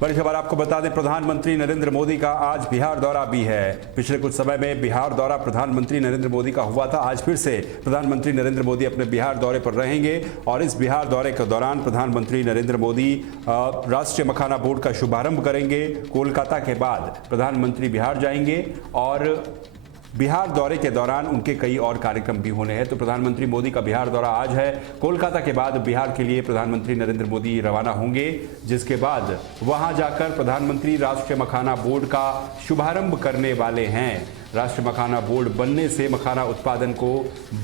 बड़ी खबर आपको बता दें, प्रधानमंत्री नरेंद्र मोदी का आज बिहार दौरा भी है। पिछले कुछ समय में बिहार दौरा प्रधानमंत्री नरेंद्र मोदी का हुआ था। आज फिर से प्रधानमंत्री नरेंद्र मोदी अपने बिहार दौरे पर रहेंगे और इस बिहार दौरे के दौरान प्रधानमंत्री नरेंद्र मोदी राष्ट्रीय मखाना बोर्ड का शुभारंभ करेंगे। कोलकाता के बाद प्रधानमंत्री बिहार जाएंगे और बिहार दौरे के दौरान उनके कई और कार्यक्रम भी होने हैं। तो प्रधानमंत्री मोदी का बिहार दौरा आज है। कोलकाता के बाद बिहार के लिए प्रधानमंत्री नरेंद्र मोदी रवाना होंगे, जिसके बाद वहां जाकर प्रधानमंत्री राष्ट्रीय मखाना बोर्ड का शुभारंभ करने वाले हैं। राष्ट्रीय मखाना बोर्ड बनने से मखाना उत्पादन को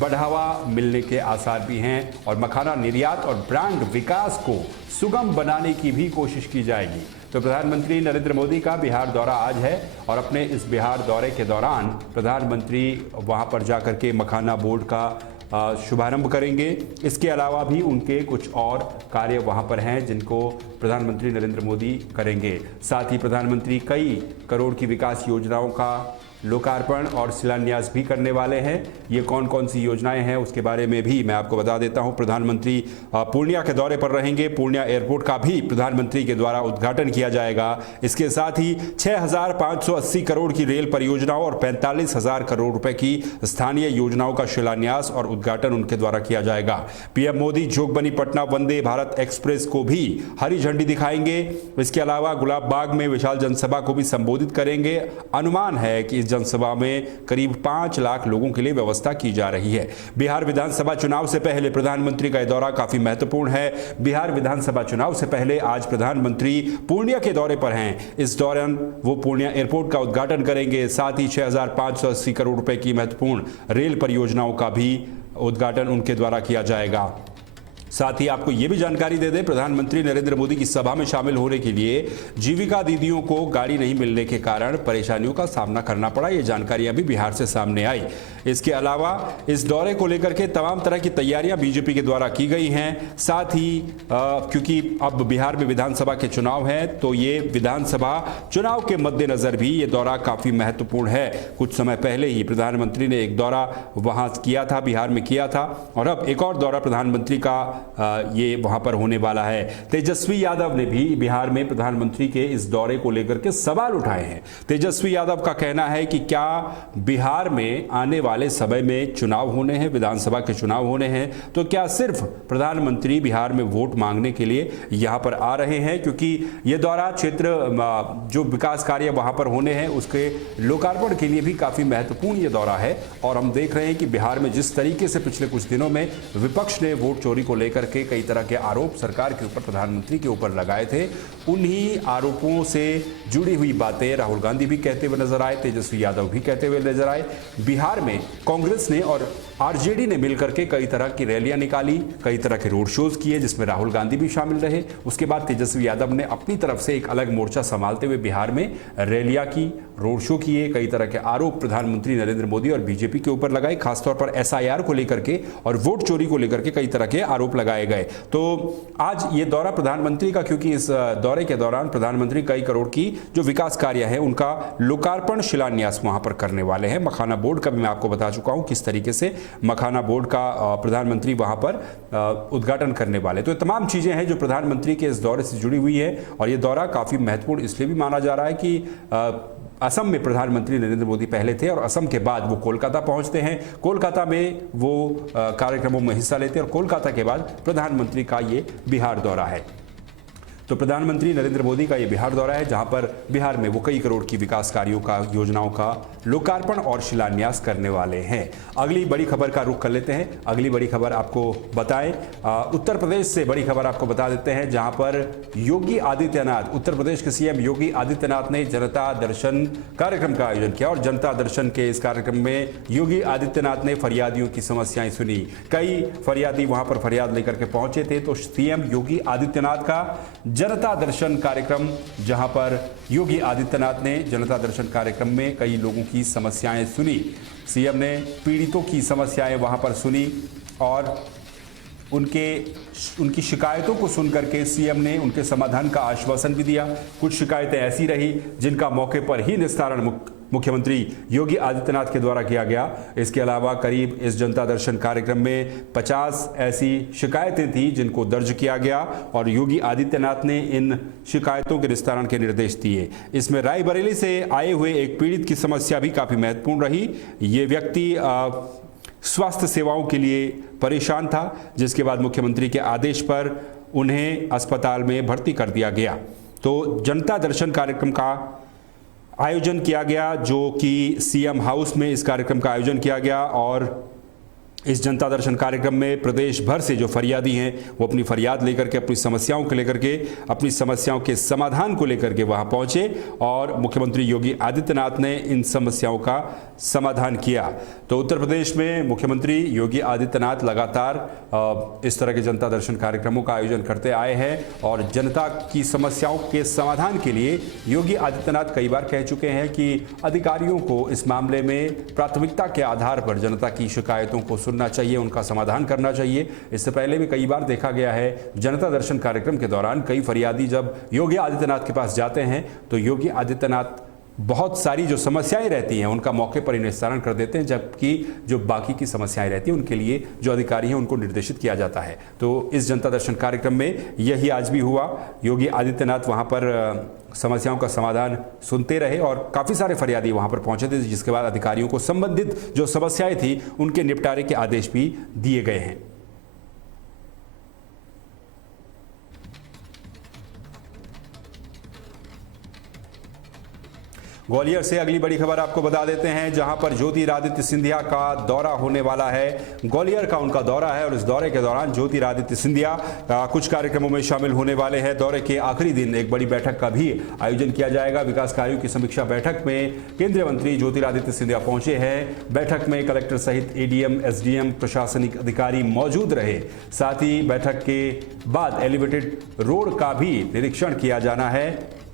बढ़ावा मिलने के आसार भी हैं और मखाना निर्यात और ब्रांड विकास को सुगम बनाने की भी कोशिश की जाएगी। तो प्रधानमंत्री नरेंद्र मोदी का बिहार दौरा आज है और अपने इस बिहार दौरे के दौरान प्रधानमंत्री वहां पर जाकर के मखाना बोर्ड का शुभारंभ करेंगे। इसके अलावा भी उनके कुछ और कार्य वहां पर हैं जिनको प्रधानमंत्री नरेंद्र मोदी करेंगे। साथ ही प्रधानमंत्री कई करोड़ की विकास योजनाओं का लोकार्पण और शिलान्यास भी करने वाले हैं। ये कौन कौन सी योजनाएं हैं उसके बारे में भी मैं आपको बता देता हूं। प्रधानमंत्री पूर्णिया के दौरे पर रहेंगे। पूर्णिया एयरपोर्ट का भी प्रधानमंत्री के द्वारा उद्घाटन किया जाएगा। इसके साथ ही 6,580 करोड़ की रेल परियोजनाओं और 45,000 करोड़ रुपए की स्थानीय योजनाओं का शिलान्यास और उद्घाटन उनके द्वारा किया जाएगा। पीएम मोदी जोगबनी पटना वंदे भारत एक्सप्रेस को भी हरी झंडी दिखाएंगे। इसके अलावा गुलाब बाग में विशाल जनसभा को भी संबोधित करेंगे। अनुमान है कि जनसभा में करीब 5 लाख लोगों के लिए व्यवस्था की जा रही है। बिहार विधानसभा चुनाव से पहले प्रधानमंत्री का दौरा काफी महत्वपूर्ण है। बिहार विधानसभा चुनाव से पहले आज प्रधानमंत्री पूर्णिया के दौरे पर हैं। इस दौरान वो पूर्णिया एयरपोर्ट का उद्घाटन करेंगे। साथ ही 6,580 करोड़ रुपए की महत्वपूर्ण रेल परियोजनाओं का भी उद्घाटन उनके द्वारा किया जाएगा। साथ ही आपको ये भी जानकारी दे दें, प्रधानमंत्री नरेंद्र मोदी की सभा में शामिल होने के लिए जीविका दीदियों को गाड़ी नहीं मिलने के कारण परेशानियों का सामना करना पड़ा। ये जानकारियां भी बिहार से सामने आई। इसके अलावा इस दौरे को लेकर के तमाम तरह की तैयारियां बीजेपी के द्वारा की गई हैं। साथ ही क्योंकि अब बिहार में विधानसभा के चुनाव हैं, तो ये विधानसभा चुनाव के मद्देनजर भी ये दौरा काफी महत्वपूर्ण है। कुछ समय पहले ही प्रधानमंत्री ने एक दौरा वहां किया था, बिहार में किया था, और अब एक और दौरा प्रधानमंत्री का ये वहां पर होने वाला है। तेजस्वी यादव ने भी बिहार में प्रधानमंत्री के इस दौरे को लेकर के सवाल उठाए हैं। तेजस्वी यादव का कहना है कि क्या बिहार में आने वाले समय में चुनाव होने हैं, विधानसभा के चुनाव होने हैं, तो क्या सिर्फ प्रधानमंत्री बिहार में वोट मांगने के लिए यहां पर आ रहे हैं? क्योंकि यह दौरा क्षेत्र जो विकास कार्य वहां पर होने हैं उसके लोकार्पण के लिए भी काफी महत्वपूर्ण यह दौरा है। और हम देख रहे हैं कि बिहार में जिस तरीके से पिछले कुछ दिनों में विपक्ष ने वोट चोरी को लेकर के कई तरह के आरोप सरकार के ऊपर, प्रधानमंत्री के ऊपर लगाए थे, उन्हीं आरोपों से जुड़ी हुई बातें राहुल गांधी भी कहते हुए नजर आए, तेजस्वी यादव भी कहते हुए नजर आए। बिहार में कांग्रेस ने और आरजेडी ने मिलकर के कई तरह की रैलियां निकाली, कई तरह के रोड शोज किए, जिसमें राहुल गांधी भी शामिल रहे। उसके बाद तेजस्वी यादव ने अपनी तरफ से एक अलग मोर्चा संभालते हुए बिहार में रैलियां की, रोड शो किए, कई तरह के आरोप प्रधानमंत्री नरेंद्र मोदी और बीजेपी के ऊपर लगाए, खासतौर पर एसआईआर को लेकर के और वोट चोरी को लेकर के कई तरह के आरोप लगाए गए। तो आज ये दौरा प्रधानमंत्री का, क्योंकि इस दौरे के दौरान प्रधानमंत्री कई करोड़ की जो विकास कार्य है उनका लोकार्पण शिलान्यास वहां पर करने वाले हैं। मखाना बोर्ड का भी मैं आपको बता चुका हूं किस तरीके से मखाना बोर्ड का प्रधानमंत्री वहां पर उद्घाटन करने वाले। तो ये तमाम चीजें हैं जो प्रधानमंत्री के इस दौरे से जुड़ी हुई है और ये दौरा काफी महत्वपूर्ण इसलिए भी माना जा रहा है कि असम में प्रधानमंत्री नरेंद्र मोदी पहले थे और असम के बाद वो कोलकाता पहुंचते हैं। कोलकाता में वो कार्यक्रमों में हिस्सा लेते हैं और कोलकाता के बाद प्रधानमंत्री का ये बिहार दौरा है। तो प्रधानमंत्री नरेंद्र मोदी का ये बिहार दौरा है, जहां पर बिहार में वो कई करोड़ की विकास कार्यों का, योजनाओं का लोकार्पण और शिलान्यास करने वाले हैं। अगली बड़ी खबर का रुख कर लेते हैं। अगली बड़ी खबर आपको बताएं, उत्तर प्रदेश से बड़ी खबर आपको बता देते हैं, जहां पर योगी आदित्यनाथ, उत्तर प्रदेश के सीएम योगी आदित्यनाथ ने जनता दर्शन कार्यक्रम का आयोजन किया और जनता दर्शन के इस कार्यक्रम में योगी आदित्यनाथ ने फरियादियों की समस्याएं सुनी। कई फरियादी वहां पर फरियाद लेकर के पहुंचे थे। तो सीएम योगी आदित्यनाथ का जनता दर्शन कार्यक्रम, जहां पर योगी आदित्यनाथ ने जनता दर्शन कार्यक्रम में कई लोगों की समस्याएं सुनी। सीएम ने पीड़ितों की समस्याएं वहां पर सुनी और उनकी शिकायतों को सुनकर के सीएम ने उनके समाधान का आश्वासन भी दिया। कुछ शिकायतें ऐसी रही जिनका मौके पर ही निस्तारण मुख्यमंत्री योगी आदित्यनाथ के द्वारा किया गया। इसके अलावा करीब इस जनता दर्शन कार्यक्रम में 50 ऐसी शिकायतें थी जिनको दर्ज किया गया और योगी आदित्यनाथ ने इन शिकायतों के निस्तारण के निर्देश दिए। इसमें रायबरेली से आए हुए एक पीड़ित की समस्या भी काफ़ी महत्वपूर्ण रही। ये व्यक्ति स्वास्थ्य सेवाओं के लिए परेशान था, जिसके बाद मुख्यमंत्री के आदेश पर उन्हें अस्पताल में भर्ती कर दिया गया। तो जनता दर्शन कार्यक्रम का आयोजन किया गया, जो कि सीएम हाउस में इस कार्यक्रम का आयोजन किया गया और इस जनता दर्शन कार्यक्रम में प्रदेश भर से जो फरियादी हैं वो अपनी फरियाद लेकर के, अपनी समस्याओं को लेकर के, अपनी समस्याओं के समाधान को लेकर के वहां पहुंचे और मुख्यमंत्री योगी आदित्यनाथ ने इन समस्याओं का समाधान किया। तो उत्तर प्रदेश में मुख्यमंत्री योगी आदित्यनाथ लगातार इस तरह के जनता दर्शन कार्यक्रमों का आयोजन करते आए हैं और जनता की समस्याओं के समाधान के लिए योगी आदित्यनाथ कई बार कह चुके हैं कि अधिकारियों को इस मामले में प्राथमिकता के आधार पर जनता की शिकायतों को सुनना चाहिए, उनका समाधान करना चाहिए। इससे पहले भी कई बार देखा गया है जनता दर्शन कार्यक्रम के दौरान कई फरियादी जब योगी आदित्यनाथ के पास जाते हैं तो योगी आदित्यनाथ बहुत सारी जो समस्याएं रहती हैं उनका मौके पर ही निस्तारण कर देते हैं, जबकि जो बाकी की समस्याएं रहती हैं उनके लिए जो अधिकारी हैं उनको निर्देशित किया जाता है। तो इस जनता दर्शन कार्यक्रम में यही आज भी हुआ। योगी आदित्यनाथ वहां पर समस्याओं का समाधान सुनते रहे और काफ़ी सारे फरियादी वहां पर पहुंचे थे, जिसके बाद अधिकारियों को संबंधित जो समस्याएं थी उनके निपटारे के आदेश भी दिए गए हैं। ग्वालियर से अगली बड़ी खबर आपको बता देते हैं, जहां पर ज्योतिरादित्य सिंधिया का दौरा होने वाला है। ग्वालियर का उनका दौरा है और इस दौरे के दौरान ज्योतिरादित्य सिंधिया कुछ कार्यक्रमों में शामिल होने वाले हैं। दौरे के आखिरी दिन एक बड़ी बैठक का भी आयोजन किया जाएगा। विकास कार्यों की समीक्षा बैठक में केंद्रीय मंत्री ज्योतिरादित्य सिंधिया पहुंचे हैं। बैठक में कलेक्टर सहित एडीएम, एसडीएम, प्रशासनिक अधिकारी मौजूद रहे। साथ ही बैठक के बाद एलिवेटेड रोड का भी निरीक्षण किया जाना है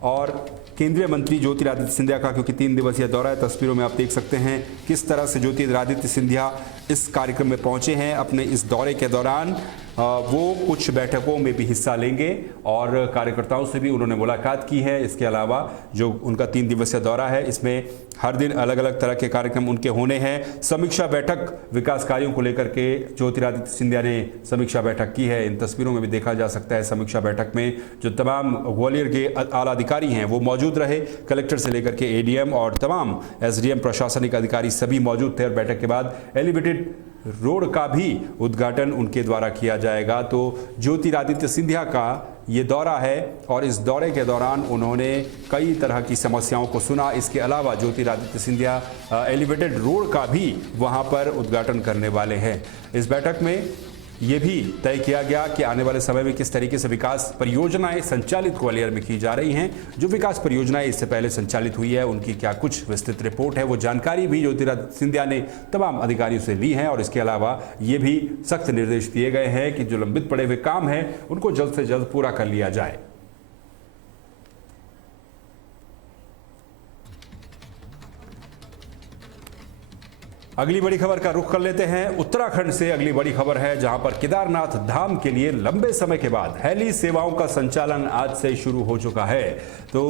और केंद्रीय मंत्री ज्योतिरादित्य सिंधिया का क्योंकि 3 दिवसीय दौरा है, तस्वीरों में आप देख सकते हैं किस तरह से ज्योतिरादित्य सिंधिया इस कार्यक्रम में पहुंचे हैं। अपने इस दौरे के दौरान वो कुछ बैठकों में भी हिस्सा लेंगे और कार्यकर्ताओं से भी उन्होंने मुलाकात की है। इसके अलावा जो उनका 3 दिवसीय दौरा है इसमें हर दिन अलग अलग तरह के कार्यक्रम उनके होने हैं। समीक्षा बैठक विकास कार्यों को लेकर के ज्योतिरादित्य सिंधिया ने समीक्षा बैठक की है। इन तस्वीरों में भी देखा जा सकता है समीक्षा बैठक में जो तमाम ग्वालियर के आला अधिकारी हैं वो मौजूद रहे। कलेक्टर से लेकर के एडीएम और तमाम एसडीएम, प्रशासनिक अधिकारी सभी मौजूद थे और बैठक के बाद एलिवेटेड रोड का भी उद्घाटन उनके द्वारा किया जाएगा। तो ज्योतिरादित्य सिंधिया का ये दौरा है और इस दौरे के दौरान उन्होंने कई तरह की समस्याओं को सुना। इसके अलावा ज्योतिरादित्य सिंधिया एलिवेटेड रोड का भी वहां पर उद्घाटन करने वाले हैं। इस बैठक में ये भी तय किया गया कि आने वाले समय में किस तरीके से विकास परियोजनाएं संचालित ग्वालियर में की जा रही हैं। जो विकास परियोजनाएं इससे पहले संचालित हुई है उनकी क्या कुछ विस्तृत रिपोर्ट है, वो जानकारी भी ज्योतिरादित्य सिंधिया ने तमाम अधिकारियों से ली है। और इसके अलावा ये भी सख्त निर्देश दिए गए हैं कि जो लंबित पड़े हुए काम हैं उनको जल्द से जल्द पूरा कर लिया जाए। अगली बड़ी खबर का रुख कर लेते हैं। उत्तराखंड से अगली बड़ी खबर है, जहां पर केदारनाथ धाम के लिए लंबे समय के बाद हेली सेवाओं का संचालन आज से शुरू हो चुका है। तो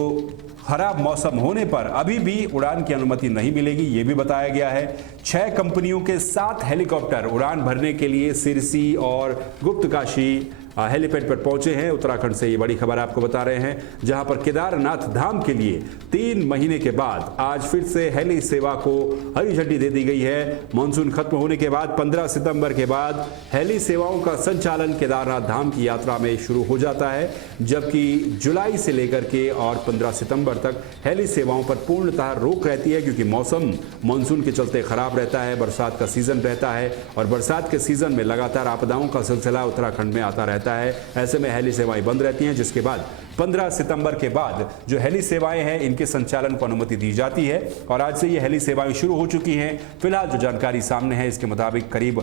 खराब मौसम होने पर अभी भी उड़ान की अनुमति नहीं मिलेगी, ये भी बताया गया है। 6 कंपनियों के 7 हेलीकॉप्टर उड़ान भरने के लिए सिरसी और गुप्तकाशी हेलीपैड पर पहुंचे हैं। उत्तराखंड से ये बड़ी खबर आपको बता रहे हैं, जहां पर केदारनाथ धाम के लिए 3 महीने के बाद आज फिर से हेली सेवा को हरी झंडी दे दी गई है। मानसून खत्म होने के बाद 15 सितंबर के बाद हेली सेवाओं का संचालन केदारनाथ धाम की यात्रा में शुरू हो जाता है, जबकि जुलाई से लेकर के और 15 सितंबर तक हेली सेवाओं पर पूर्णतः रोक रहती है, क्योंकि मौसम मानसून के चलते खराब रहता है, बरसात का सीजन रहता है और बरसात के सीजन में लगातार आपदाओं का सिलसिला उत्तराखंड में आता रहता है। ऐसे में हेली सेवाएं बंद रहती हैं, जिसके बाद 15 सितंबर के बाद जो हेली सेवाएं हैं इनके संचालन को अनुमति दी जाती है और आज से ये हेली सेवाएं शुरू हो चुकी हैं। फिलहाल जो जानकारी सामने है इसके मुताबिक करीब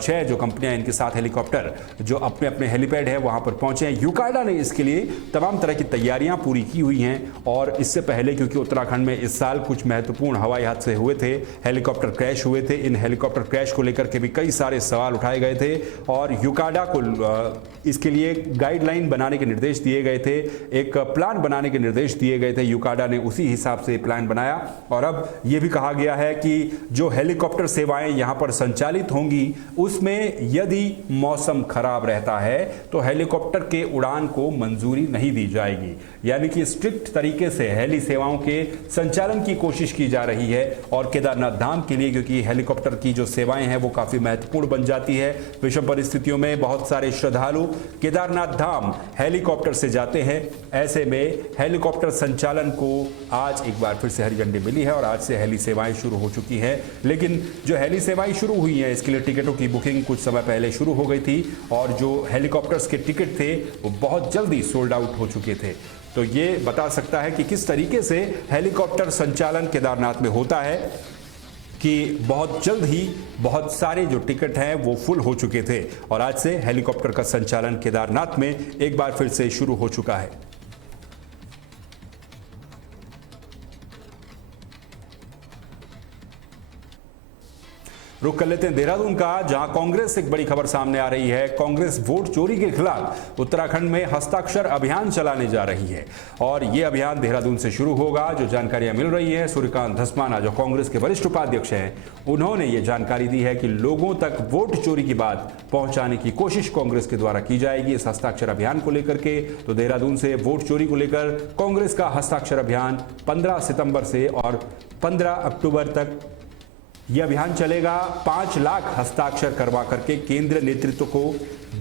6 जो कंपनियां इनके साथ हेलीकॉप्टर जो अपने अपने हेलीपैड है वहां पर पहुंचे हैं। यूकाडा ने इसके लिए तमाम तरह की तैयारियां पूरी की हुई हैं और इससे पहले क्योंकि उत्तराखंड में इस साल कुछ महत्वपूर्ण हवाई हादसे हुए थे, हेलीकॉप्टर क्रैश हुए थे, इन हेलीकॉप्टर क्रैश को लेकर के भी कई सारे सवाल उठाए गए थे और यूकाडा को इसके लिए गाइडलाइन बनाने के निर्देश दिए गए थे, एक प्लान बनाने के निर्देश दिए गए थे। यूकाडा ने उसी हिसाब से प्लान बनाया और अब यह भी कहा गया है कि जो हेलीकॉप्टर सेवाएं यहां पर संचालित होंगी उसमें यदि मौसम खराब रहता है तो हेलीकॉप्टर के उड़ान को मंजूरी नहीं दी जाएगी। यानी कि स्ट्रिक्ट तरीके से हेली सेवाओं के संचालन की कोशिश की जा रही है और केदारनाथ धाम के लिए क्योंकि हेलीकॉप्टर की जो सेवाएं हैं वो काफी महत्वपूर्ण बन जाती है। विषम परिस्थितियों में बहुत सारे श्रद्धालु केदारनाथ धाम हेलीकॉप्टर से जाते हैं। ऐसे में हेलीकॉप्टर संचालन को आज एक बार फिर से हरी झंडी मिली है और आज से हेली सेवाएं शुरू हो चुकी हैं। लेकिन जो हेली सेवाएं शुरू हुई हैं इसके लिए टिकटों की बुकिंग कुछ समय पहले शुरू हो गई थी और जो हेलीकॉप्टर्स के टिकट थे वो बहुत जल्दी सोल्ड आउट हो चुके थे। तो ये बता सकता है कि किस तरीके से हेलीकॉप्टर संचालन केदारनाथ में होता है कि बहुत जल्द ही बहुत सारे जो टिकट हैं वो फुल हो चुके थे और आज से हेलीकॉप्टर का संचालन केदारनाथ में एक बार फिर से शुरू हो चुका है। रुक कर लेते हैं देहरादून का, जहां कांग्रेस से एक बड़ी खबर सामने आ रही है। कांग्रेस वोट चोरी के खिलाफ उत्तराखंड में हस्ताक्षर अभियान चलाने जा रही है और यह अभियान देहरादून से शुरू होगा। जो जानकारियां मिल रही है, सूर्यकांत धस्माना जो कांग्रेस के वरिष्ठ उपाध्यक्ष हैं उन्होंने ये जानकारी दी है कि लोगों तक वोट चोरी की बात पहुंचाने की कोशिश कांग्रेस के द्वारा की जाएगी इस हस्ताक्षर अभियान को लेकर के। तो देहरादून से वोट चोरी को लेकर कांग्रेस का हस्ताक्षर अभियान 15 सितंबर से और 15 अक्टूबर तक यह अभियान चलेगा। 5 लाख हस्ताक्षर करवा करके केंद्रीय नेतृत्व को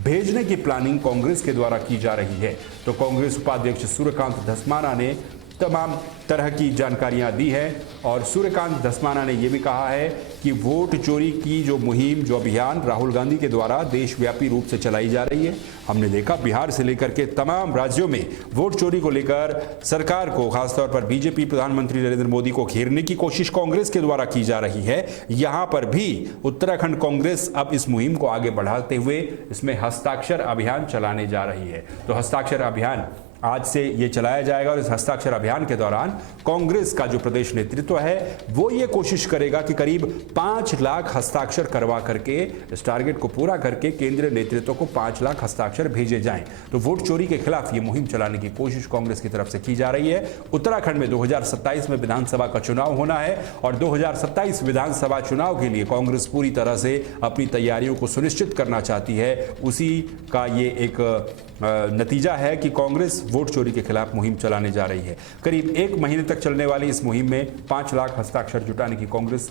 भेजने की प्लानिंग कांग्रेस के द्वारा की जा रही है। तो कांग्रेस उपाध्यक्ष सूर्यकांत धस्माना ने तमाम तरह की जानकारियां दी है और सूर्यकांत धस्माना ने यह भी कहा है कि वोट चोरी की जो मुहिम, जो अभियान राहुल गांधी के द्वारा देशव्यापी रूप से चलाई जा रही है। हमने देखा बिहार से लेकर के तमाम राज्यों में वोट चोरी को लेकर सरकार को, खासतौर पर बीजेपी प्रधानमंत्री नरेंद्र मोदी को घेरने की कोशिश कांग्रेस के द्वारा की जा रही है। यहां पर भी उत्तराखंड कांग्रेस अब इस मुहिम को आगे बढ़ाते हुए इसमें हस्ताक्षर अभियान चलाने जा रही है। तो हस्ताक्षर अभियान आज से ये चलाया जाएगा और इस हस्ताक्षर अभियान के दौरान कांग्रेस का जो प्रदेश नेतृत्व है वो ये कोशिश करेगा कि करीब 5 लाख हस्ताक्षर करवा करके इस टारगेट को पूरा करके केंद्रीय नेतृत्व को 5 लाख हस्ताक्षर भेजे जाएं। तो वोट चोरी के खिलाफ ये मुहिम चलाने की कोशिश कांग्रेस की तरफ से की जा रही है। उत्तराखंड में 2027 में विधानसभा का चुनाव होना है और 2027 विधानसभा चुनाव के लिए कांग्रेस पूरी तरह से अपनी तैयारियों को सुनिश्चित करना चाहती है। उसी का ये एक नतीजा है कि कांग्रेस वोट चोरी के खिलाफ मुहिम चलाने जा रही है। करीब 1 महीने तक चलने वाली इस मुहिम में 5 लाख हस्ताक्षर जुटाने की कांग्रेस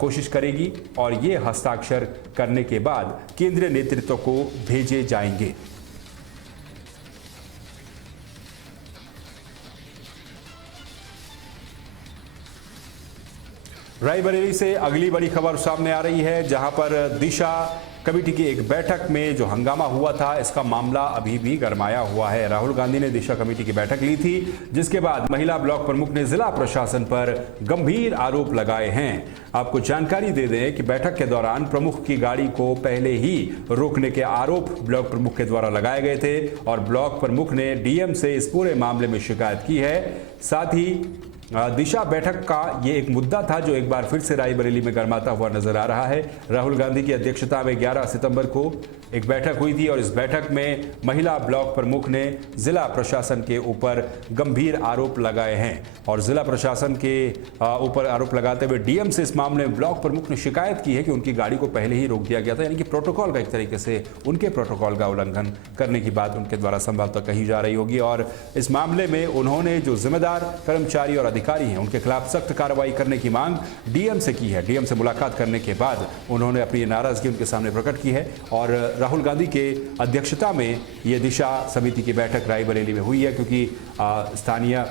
कोशिश करेगी और ये हस्ताक्षर करने के बाद केंद्रीय नेतृत्व को भेजे जाएंगे। रायबरेली से अगली बड़ी खबर सामने आ रही है, जहां पर दिशा कमेटी की एक बैठक में जो हंगामा हुआ था इसका मामला अभी भी गरमाया हुआ है। राहुल गांधी ने दिशा कमेटी की बैठक ली थी जिसके बाद महिला ब्लॉक प्रमुख ने जिला प्रशासन पर गंभीर आरोप लगाए हैं। आपको जानकारी दे दें कि बैठक के दौरान प्रमुख की गाड़ी को पहले ही रोकने के आरोप ब्लॉक प्रमुख के द्वारा लगाए गए थे और ब्लॉक प्रमुख ने डीएम से इस पूरे मामले में शिकायत की है। साथ ही दिशा बैठक का ये एक मुद्दा था जो एक बार फिर से रायबरेली में गरमाता हुआ नजर आ रहा है। राहुल गांधी की अध्यक्षता में 11 सितंबर को एक बैठक हुई थी और इस बैठक में महिला ब्लॉक प्रमुख ने जिला प्रशासन के ऊपर गंभीर आरोप लगाए हैं और जिला प्रशासन के ऊपर आरोप लगाते हुए डीएम से इस मामले में ब्लॉक प्रमुख ने शिकायत की है कि उनकी गाड़ी को पहले ही रोक दिया गया था। यानी कि प्रोटोकॉल का एक तरीके से उनके प्रोटोकॉल का उल्लंघन करने की बात उनके द्वारा संभवतः कही जा रही होगी और इस मामले में उन्होंने जो जिम्मेदार कर्मचारी और अधिकारी हैं उनके खिलाफ सख्त कार्रवाई करने की मांग डीएम से की है। डीएम से मुलाकात करने के बाद उन्होंने अपनी नाराजगी उनके सामने प्रकट की है और राहुल गांधी के अध्यक्षता में ये दिशा समिति की बैठक रायबरेली में हुई है क्योंकि स्थानीय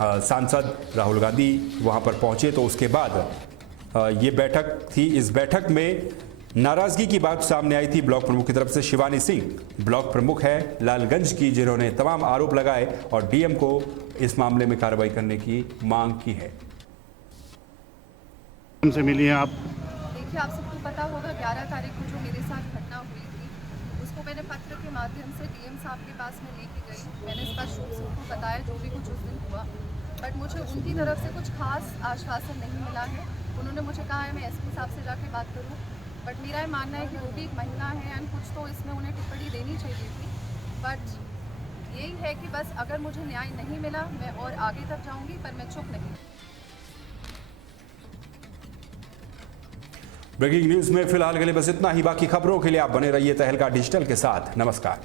सांसद राहुल गांधी वहां पर पहुंचे तो उसके बाद ये बैठक थी। इस बैठक में नाराजगी की बात सामने आई थी ब्लॉक प्रमुख की तरफ से। शिवानी सिंह ब्लॉक प्रमुख है लालगंज की, जिन्होंने तमाम आरोप लगाए और डीएम को इस मामले में कार्रवाई करने की मांग की है। हमसे मिली हैं आप? देखिए, आप सबको पता होगा 11 तारीख को जो मेरे साथ घटना हुई थी, उसको मैंने पत्र के माध्यम से डीएम साहब के पास में लेके गई। मैंने स्पष्ट रूप से उनको बताया जो भी कुछ उस दिन हुआ, बट मुझे उनकी तरफ से कुछ खास आश्वासन नहीं मिला है। उन्होंने मुझे कहा है मैं एसपी साहब से जाके बात करूं, बट मेरा ये मानना है कि वो भी एक महिला है एंड कुछ तो इसमें उन्हें टिप्पणी देनी चाहिए थी। बट यही है कि बस अगर मुझे न्याय नहीं मिला मैं और आगे तक जाऊंगी, पर मैं चुप नहीं। ब्रेकिंग न्यूज में फिलहाल के लिए बस इतना ही। बाकी खबरों के लिए आप बने रहिए तहलका डिजिटल के साथ। नमस्कार।